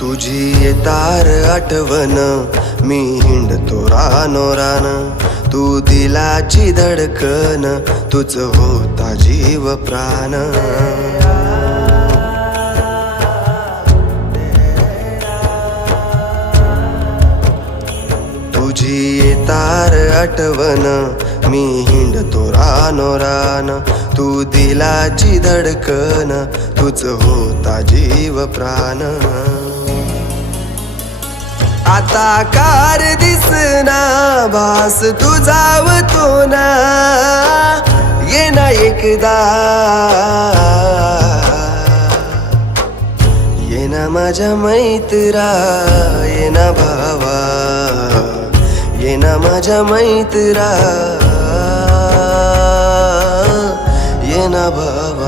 तुझी येतार आठवण मी हिंडतो रानोरान, तू दिलाची धडकन, तुझ होता जीव प्राण. तुझी येतार आठवण मी हिंडतो रानोरान, तू दिलाची धडकन, तुझ होता जीव प्राण. आता कार दिसना भास तुझावतो ना, ये ना एकदा, ये ना माझ्या मैत्रा, ये ना भावा, ये ना माझ्या मैत्रा, ये ना भावा.